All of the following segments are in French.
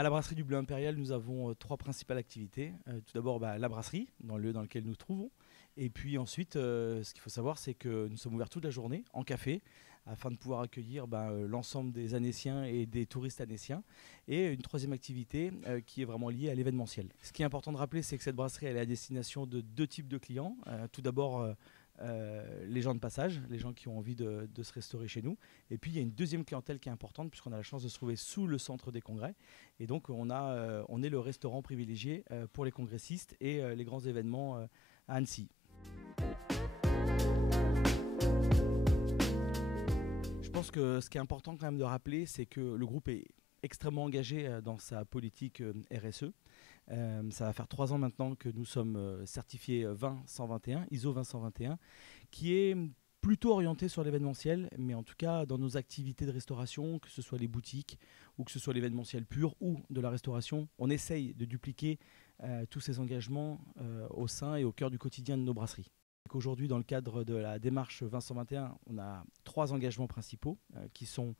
À la brasserie du Bleu Impérial, nous avons trois principales activités. Tout d'abord, la brasserie, dans le lieu dans lequel nous nous trouvons. Et puis ensuite, ce qu'il faut savoir, c'est que nous sommes ouverts toute la journée en café, afin de pouvoir accueillir l'ensemble des Annéciens et des touristes annéciens. Et une troisième activité qui est vraiment liée à l'événementiel. Ce qui est important de rappeler, c'est que cette brasserie elle est à destination de deux types de clients. Tout d'abord, les gens de passage, les gens qui ont envie de se restaurer chez nous. Et puis il y a une deuxième clientèle qui est importante puisqu'on a la chance de se trouver sous le centre des congrès. Et donc on est le restaurant privilégié pour les congressistes et les grands événements à Annecy. Je pense que ce qui est important quand même de rappeler, c'est que le groupe est extrêmement engagé dans sa politique RSE. Ça va faire 3 ans maintenant que nous sommes certifiés 20121, ISO 20121, qui est plutôt orienté sur l'événementiel, mais en tout cas dans nos activités de restauration, que ce soit les boutiques ou que ce soit l'événementiel pur ou de la restauration, on essaye de dupliquer tous ces engagements au sein et au cœur du quotidien de nos brasseries. Aujourd'hui, dans le cadre de la démarche 221, on a 3 engagements principaux qui sont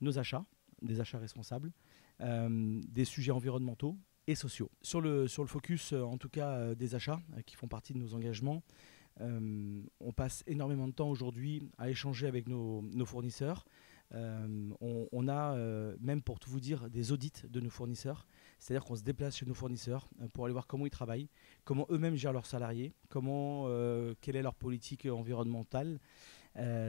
nos achats, des achats responsables, des sujets environnementaux et sociaux. Sur le focus, en tout cas, des achats qui font partie de nos engagements, on passe énormément de temps aujourd'hui à échanger avec nos fournisseurs. On a, même pour tout vous dire, des audits de nos fournisseurs. C'est-à-dire qu'on se déplace chez nos fournisseurs pour aller voir comment ils travaillent, comment eux-mêmes gèrent leurs salariés, quelle est leur politique environnementale.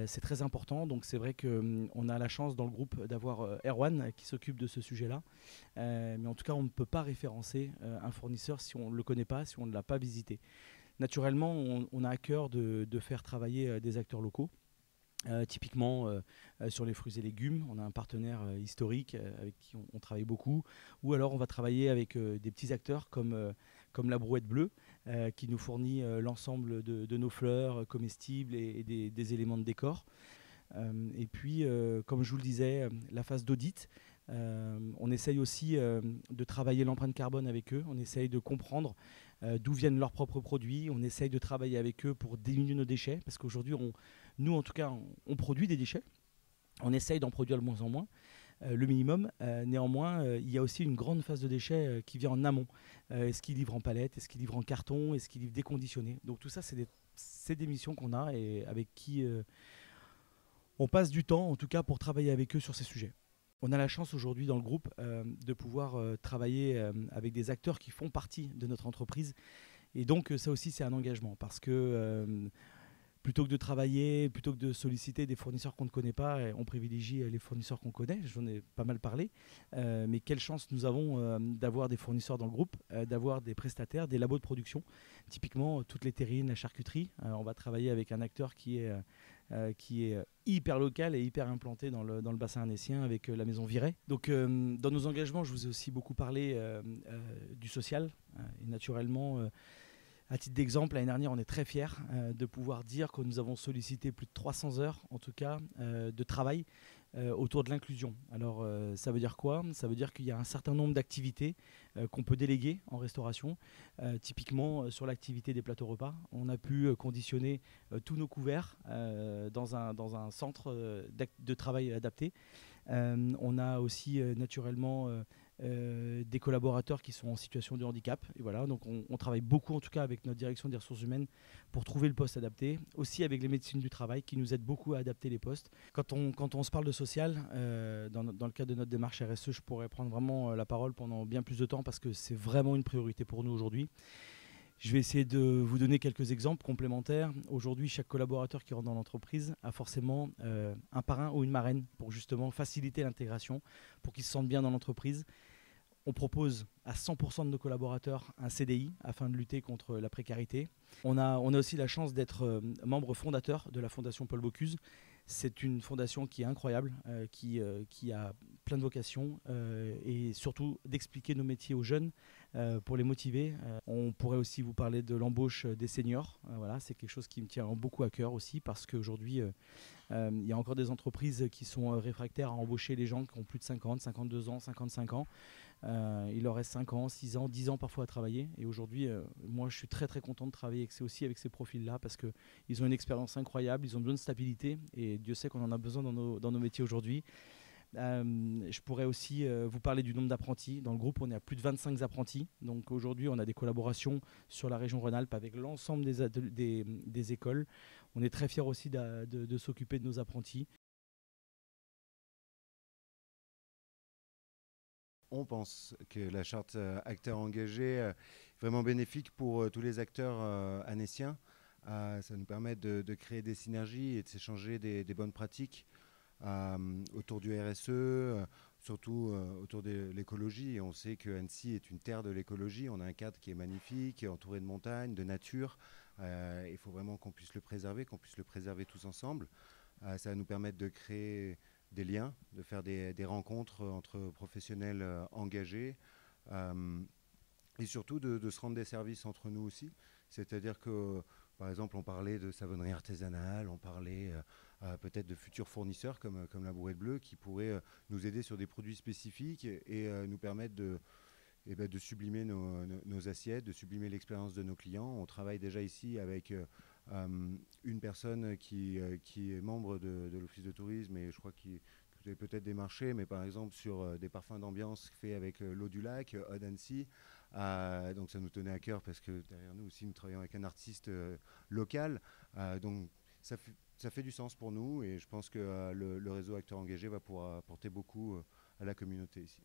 C'est très important, donc c'est vrai qu'on a la chance dans le groupe d'avoir Erwan qui s'occupe de ce sujet-là. Mais en tout cas, on ne peut pas référencer un fournisseur si on ne le connaît pas, si on ne l'a pas visité. Naturellement, on a à cœur de faire travailler des acteurs locaux. Typiquement sur les fruits et légumes, on a un partenaire historique avec qui on travaille beaucoup, ou alors on va travailler avec des petits acteurs comme la Brouette Bleue qui nous fournit l'ensemble de nos fleurs comestibles et des éléments de décor. Et puis, comme je vous le disais, la phase d'audit, on essaye aussi de travailler l'empreinte carbone avec eux, on essaye de comprendre d'où viennent leurs propres produits, on essaye de travailler avec eux pour diminuer nos déchets, parce qu'aujourd'hui, nous en tout cas, on produit des déchets, on essaye d'en produire de moins en moins, le minimum. Néanmoins, il y a aussi une grande phase de déchets qui vient en amont. Est-ce qu'ils livrent en palette, est-ce qu'ils livrent en carton, est-ce qu'ils livrent déconditionné. Donc tout ça, c'est des missions qu'on a et avec qui on passe du temps, en tout cas, pour travailler avec eux sur ces sujets. On a la chance aujourd'hui dans le groupe de pouvoir travailler avec des acteurs qui font partie de notre entreprise. Et donc ça aussi c'est un engagement parce que plutôt que de solliciter des fournisseurs qu'on ne connaît pas, on privilégie les fournisseurs qu'on connaît. J'en ai pas mal parlé. Mais quelle chance nous avons d'avoir des fournisseurs dans le groupe, d'avoir des prestataires, des labos de production. Typiquement toutes les terrines, la charcuterie. On va travailler avec un acteur qui est hyper local et hyper implanté dans le bassin annécien avec la maison Viret. Donc dans nos engagements, je vous ai aussi beaucoup parlé du social. Et naturellement, à titre d'exemple, l'année dernière, on est très fiers de pouvoir dire que nous avons sollicité plus de 300 heures, en tout cas, de travail autour de l'inclusion. Alors ça veut dire quoi? Ça veut dire qu'il y a un certain nombre d'activités qu'on peut déléguer en restauration. Typiquement sur l'activité des plateaux repas, on a pu conditionner tous nos couverts dans un centre de travail adapté. On a aussi naturellement des collaborateurs qui sont en situation de handicap. Et voilà, donc on travaille beaucoup en tout cas avec notre direction des ressources humaines pour trouver le poste adapté. Aussi avec les médecines du travail qui nous aident beaucoup à adapter les postes. Quand on se parle de social, dans le cadre de notre démarche RSE, je pourrais prendre vraiment la parole pendant bien plus de temps parce que c'est vraiment une priorité pour nous aujourd'hui. Je vais essayer de vous donner quelques exemples complémentaires. Aujourd'hui, chaque collaborateur qui rentre dans l'entreprise a forcément un parrain ou une marraine pour justement faciliter l'intégration, pour qu'ils se sentent bien dans l'entreprise. On propose à 100% de nos collaborateurs un CDI afin de lutter contre la précarité. On a aussi la chance d'être membre fondateur de la Fondation Paul Bocuse. C'est une fondation qui est incroyable, qui a plein de vocations et surtout d'expliquer nos métiers aux jeunes pour les motiver. On pourrait aussi vous parler de l'embauche des seniors. Voilà, c'est quelque chose qui me tient beaucoup à cœur aussi parce qu'aujourd'hui, il y a encore des entreprises qui sont réfractaires à embaucher les gens qui ont plus de 50, 52 ans, 55 ans. Il leur reste 5 ans, 6 ans, 10 ans parfois à travailler. Et aujourd'hui, moi, je suis très très content de travailler aussi avec ces profils-là parce qu'ils ont une expérience incroyable, ils ont besoin de stabilité et Dieu sait qu'on en a besoin dans nos métiers aujourd'hui. Je pourrais aussi vous parler du nombre d'apprentis. Dans le groupe, on est à plus de 25 apprentis. Donc aujourd'hui, on a des collaborations sur la région Rhône-Alpes avec l'ensemble des écoles. On est très fiers aussi de s'occuper de nos apprentis. On pense que la charte acteurs engagés est vraiment bénéfique pour tous les acteurs annéciens. Ça nous permet de créer des synergies et de s'échanger des bonnes pratiques autour du RSE, surtout autour de l'écologie. Et on sait que Annecy est une terre de l'écologie. On a un cadre qui est magnifique, entouré de montagnes, de nature. Il faut vraiment qu'on puisse le préserver, qu'on puisse le préserver tous ensemble. Ça va nous permettre de créer des liens, de faire des rencontres entre professionnels engagés et surtout de se rendre des services entre nous aussi. C'est-à-dire que, par exemple, on parlait de savonnerie artisanale, on parlait peut-être de futurs fournisseurs comme la Brouette Bleue qui pourraient nous aider sur des produits spécifiques et nous permettre de sublimer nos assiettes, de sublimer l'expérience de nos clients. On travaille déjà ici avec une personne qui est membre de l'Office de tourisme et je crois que vous avez peut-être des marchés, mais par exemple sur des parfums d'ambiance faits avec l'eau du lac, Eau d'Annecy. Donc ça nous tenait à cœur parce que derrière nous aussi, nous travaillons avec un artiste local. Donc ça fait du sens pour nous et je pense que le réseau Acteurs Engagés va pouvoir apporter beaucoup à la communauté ici.